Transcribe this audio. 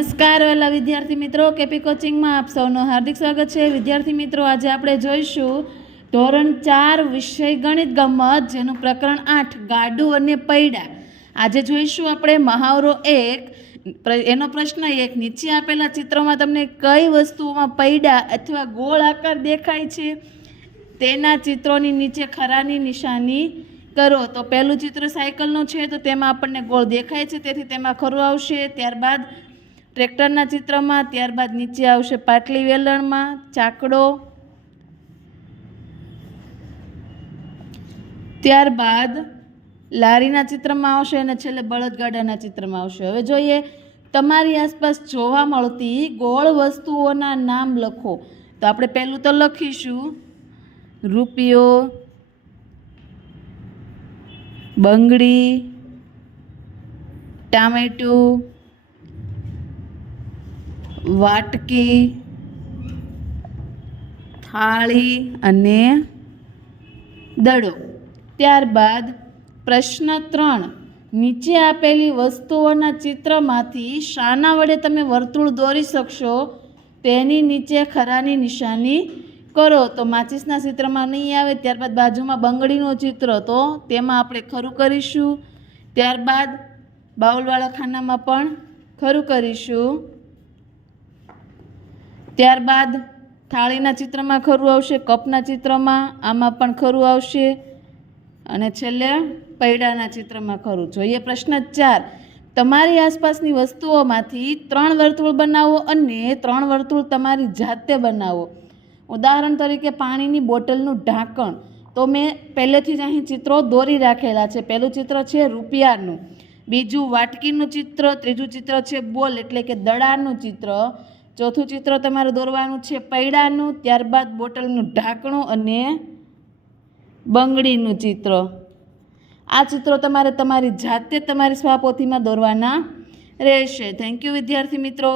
નમસ્કાર વહેલા વિદ્યાર્થી મિત્રો, કેપી કોચિંગમાં આપ સૌનું હાર્દિક સ્વાગત છે. વિદ્યાર્થી મિત્રો, આજે આપણે જોઈશું ધોરણ ચાર વિષય ગણિત ગમત, જેનું પ્રકરણ આઠ, ગાડું અને પૈડા. આજે જોઈશું આપણે મહાવરો એક. એનો પ્રશ્ન એક, નીચે આપેલા ચિત્રોમાં તમને કઈ વસ્તુઓમાં પૈડા અથવા ગોળ આકાર દેખાય છે? તેના ચિત્રોની નીચે ખરાની નિશાની કરો. તો પહેલું ચિત્ર સાયકલનું છે, તો તેમાં આપણને ગોળ દેખાય છે, તેથી તેમાં ખરું આવશે. ત્યારબાદ ટ્રેક્ટરના ચિત્રમાં ત્યારબાદ નીચે આવશે પાટલી વેલણમાં ચાકડો. ત્યારબાદ લારીના ચિત્રમાં આવશે અને છેલ્લે બળદગાડાના ચિત્રમાં આવશે. હવે જોઈએ, તમારી આસપાસ જોવા મળતી ગોળ વસ્તુઓના નામ લખો. તો આપણે પહેલું તો લખીશું, રૂપિયો, બંગડી, ટામેટું વાટકી, થાળી અને દડો. ત્યારબાદ પ્રશ્ન ત્રણ. નીચે આપેલી વસ્તુઓના ચિત્રમાંથી શાના વડે તમે વર્તુળ દોરી શકશો, તેની નીચે ખરાની નિશાની કરો. તો માચિસના ચિત્રમાં નહીં આવે, ત્યારબાદ બાજુમાં બંગડીનું ચિત્ર. તો તેમાં આપણે ખરું કરીશું. ત્યારબાદ બાઉલવાળા ખાનામાં પણ ખરું કરીશું. ત્યારબાદ થાળીના ચિત્રમાં ખરું આવશે, કપના ચિત્રમાં આમાં પણ ખરું આવશે અને છેલ્લે પૈડાના ચિત્રમાં ખરું. જોઈએ પ્રશ્ન ચાર. તમારી આસપાસની વસ્તુઓમાંથી ત્રણ વર્તુળ બનાવો અને ત્રણ વર્તુળ તમારી જાતે બનાવો. ઉદાહરણ તરીકે પાણીની બોટલનું ઢાંકણ. તો મેં પહેલેથી જ અહીં ચિત્રો દોરી રાખેલા છે. પહેલું ચિત્ર છે રૂપિયાનું. બીજું વાટકીનું ચિત્ર, ત્રીજું ચિત્ર છે બોલ, એટલે કે દડાનું ચિત્ર. ચોથું ચિત્ર તમારે દોરવાનું છે પૈડાનું, ત્યારબાદ બોટલનું ઢાંકણું અને બંગડીનું ચિત્ર. આ ચિત્રો તમારે તમારી જાતે તમારી સ્વાપોથીમાં દોરવાના રહેશે. થેન્ક યુ વિદ્યાર્થી મિત્રો.